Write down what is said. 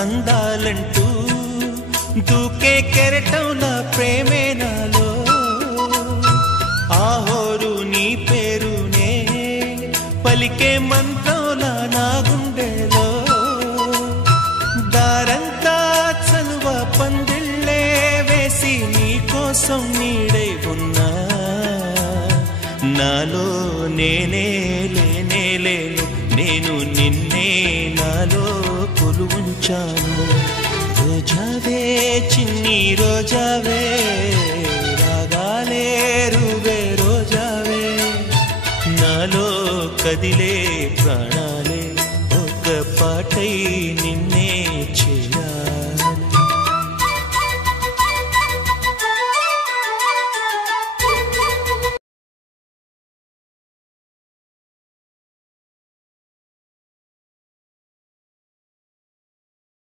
అందాలంటూ దూకే కెరటం నా ప్రేమే నాలో ఆహోరు నీ పేరునే పలికే మంత్రంలా నా గుండెలో దారంతా చలువ పందిళ్ళే వేసి నీ కోసం నీడై ఉన్నా నాలో నేనే లేనే లేను నేను నిన్నే నాలో కొలువుంచాను రోజావే చిన్ని రోజావే రాగాలే రువే రోజావే నాలో కదిలే ప్రాణాలే ఒక పాటై నిన్ను